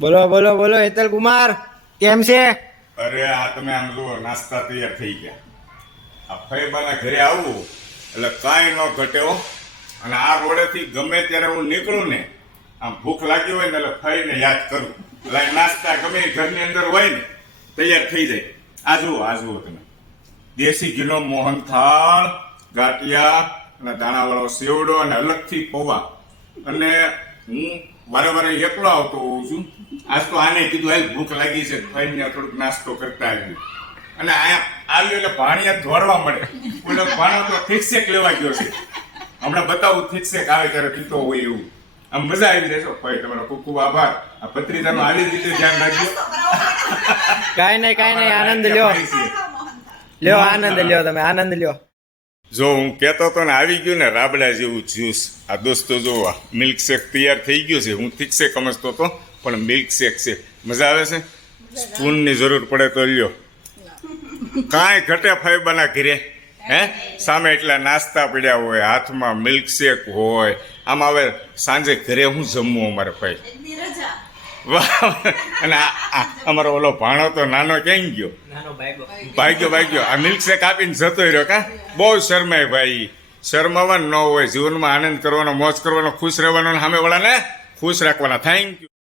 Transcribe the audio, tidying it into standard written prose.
બોલો બોલો બોલો હેતલ કુમાર, કેમ છે? અરે આ તમે આમ જુઓ, નાસ્તા તૈયાર થઈ ગયા. આ ફઈબાના ઘરે આવવું એટલે કાંઈ ન ઘટે હો. અને આ રોડેથી ગમે ત્યારે હું નીકળું ને, આમ ભૂખ લાગી હોય ને એટલે ફઈને યાદ કરું. એટલે આ નાસ્તા ગમે એ ઘરની અંદર હોય ને તૈયાર થઈ જાય. આ જુઓ તમે, દેશી ઘીનો મોહનથાળ, ગાંઠિયા અને દાણાવાળો સેવડો અને અલગથી પૌવા. અને હું વારે વારે એકલો આવતો હોઉં છું. આજ તો આને કીધું હાલ ભૂખ લાગી છે, ફઈને થોડુંક નાસ્તો કરતા આવ્યું. અને આવ્યું એટલે ભાણિયા દોડવા મળે. ઓલો ભાણો તો થિક્સેક લેવા ગયો છે. હમણાં બતાવું થિક્સેક આવે ત્યારે પીતો હોય એવું. આમ મજા આવી જાય છે. ભાઈ તમારો ખૂબ ખૂબ આભાર. આ ભત્રીજાનું આવી રીતે ધ્યાન રાખજો. કાંઈ નહીં, આનંદ લ્યો. લ્યો આનંદ લ્યો, તમે આનંદ લ્યો. જો હું કહેતો હતો ને, આવી ગયું ને રાબડા જેવું જ્યુસ. આ દોસ્તો જો મિલ્ક શેક તૈયાર થઈ ગયું છે. હું થિક્સેક સમજતો હતો પણ મિલ્ક શેક છે. મજા આવે છે. સ્પૂનની જરૂર પડે તો લ્યો. કાંઈ ઘટે ફઈબાના ઘરે. હે સામે એટલા નાસ્તા પડ્યા હોય, હાથમાં મિલ્ક શેક હોય. આમ આવે સાંજે ઘરે હું જમવું અમારે ભાઈ. વાહ. અને અમારો ઓલો ભાણો તો નાનો ક્યાં ગયો? ભાગ્યો. આ મિલ્ક શેક આપીને જતો રહ્યો. કા બહુ શરમાય ભાઈ. શરમાવાનું ન હોય. જીવનમાં આનંદ કરવાનો, મોજ કરવાનો, ખુશ રહેવાનો, સામે વાળાને ખુશ રાખવાના. Thank you.